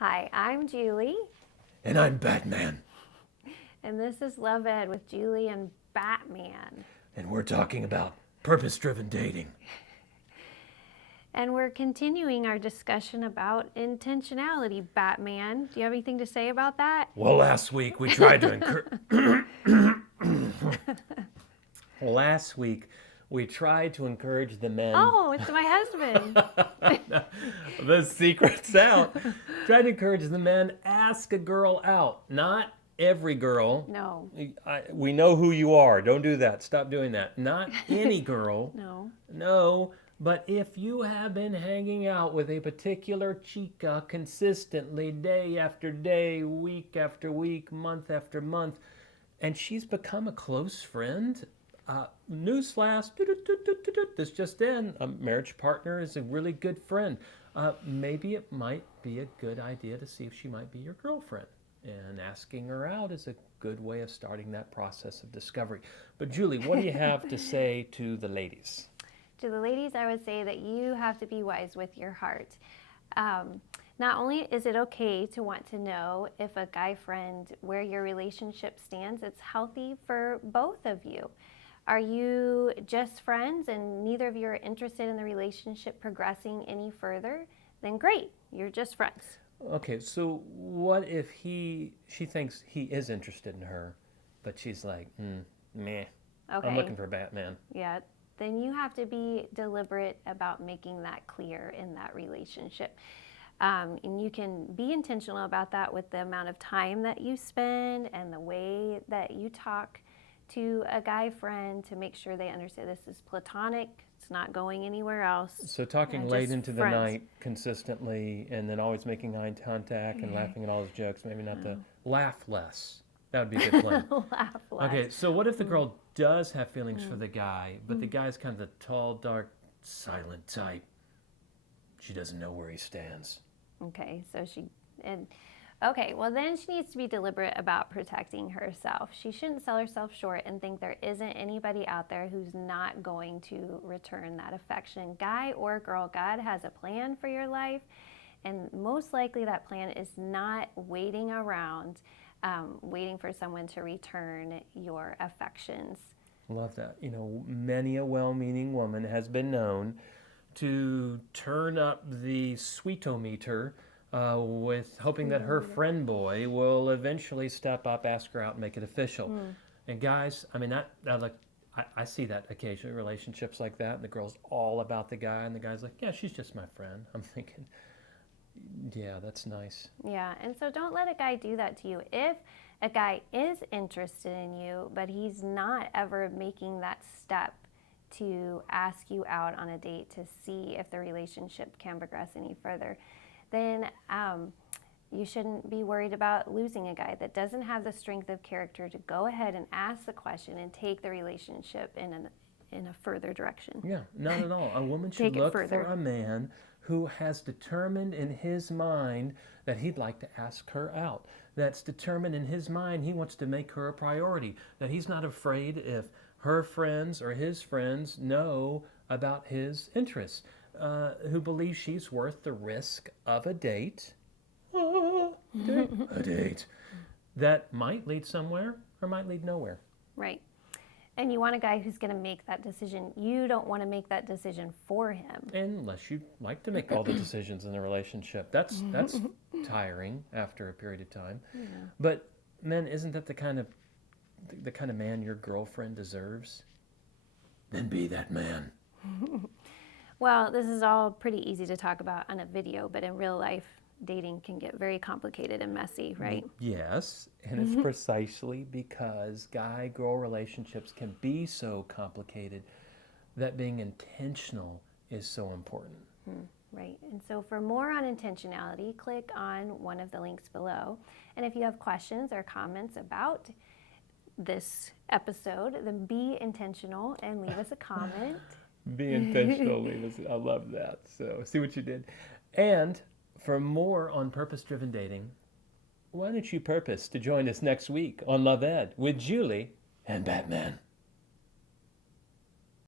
Hi, I'm Julie, And I'm Batman. and this is Love Ed with Julie and Batman. And we're talking about purpose-driven dating. And we're continuing our discussion about intentionality, Batman. Do you have anything to say about that? Well, last week we tried to encourage the men. Oh, it's my husband. The secret's out. Tried to encourage the men, ask a girl out. Not every girl. No. We know who you are. Don't do that. Stop doing that. Not any girl. No. No. But if you have been hanging out with a particular chica consistently, day after day, week after week, month after month, and she's become a close friend, newsflash, this just in, a marriage partner is a really good friend. Maybe it might be a good idea to see if she might be your girlfriend. And asking her out is a good way of starting that process of discovery. But Julie, what do you have to say to the ladies? To the ladies, I would say that you have to be wise with your heart. Not only is it okay to want to know if a guy friend, where your relationship stands, it's healthy for both of you. Are you just friends and neither of you are interested in the relationship progressing any further? Then great, you're just friends. Okay, so what if she thinks he is interested in her, but she's like, meh, Okay. I'm looking for Batman. Yeah, then you have to be deliberate about making that clear in that relationship. And you can be intentional about that with the amount of time that you spend and the way that you talk to a guy friend to make sure they understand this is platonic, it's not going anywhere else. So talking late into the night consistently and then always making eye contact and laughing at all his jokes, maybe not to laugh less. That would be a good plan. Laugh less. Okay, so what if the girl does have feelings for the guy, but the guy's kind of the tall, dark, silent type? She doesn't know where he stands. Okay, well then she needs to be deliberate about protecting herself. She shouldn't sell herself short and think there isn't anybody out there who's not going to return that affection. Guy or girl, God has a plan for your life, and most likely that plan is not waiting around, waiting for someone to return your affections. Love that. You know, many a well-meaning woman has been known to turn up the sweetometer with hoping that her friend boy will eventually step up, ask her out, and make it official. And guys, I mean, I see that occasionally, relationships like that, and the girl's all about the guy, and the guy's like, yeah, she's just my friend. I'm thinking, yeah, that's nice. Yeah, and so don't let a guy do that to you. If a guy is interested in you, but he's not ever making that step to ask you out on a date to see if the relationship can progress any further, then you shouldn't be worried about losing a guy that doesn't have the strength of character to go ahead and ask the question and take the relationship in a further direction. Yeah, not at all. A woman should look for a man who has determined in his mind that he'd like to ask her out. That's determined in his mind he wants to make her a priority. That he's not afraid if her friends or his friends know about his interests. Who believes she's worth the risk of a date. A date that might lead somewhere or might lead nowhere. Right. And you want a guy who's going to make that decision. You don't want to make that decision for him. Unless you like to make all the decisions in a relationship. That's tiring after a period of time. Yeah. But men, isn't that the kind of man your girlfriend deserves? Then be that man. Well, this is all pretty easy to talk about on a video, but in real life, dating can get very complicated and messy, right? Yes, and it's precisely because guy-girl relationships can be so complicated that being intentional is so important. Right, and so for more on intentionality, click on one of the links below. And if you have questions or comments about this episode, then be intentional and leave us a comment. Be intentional, I love that. So see what you did. And for more on purpose-driven dating, why don't you purpose to join us next week on Love Ed with Julie and Batman?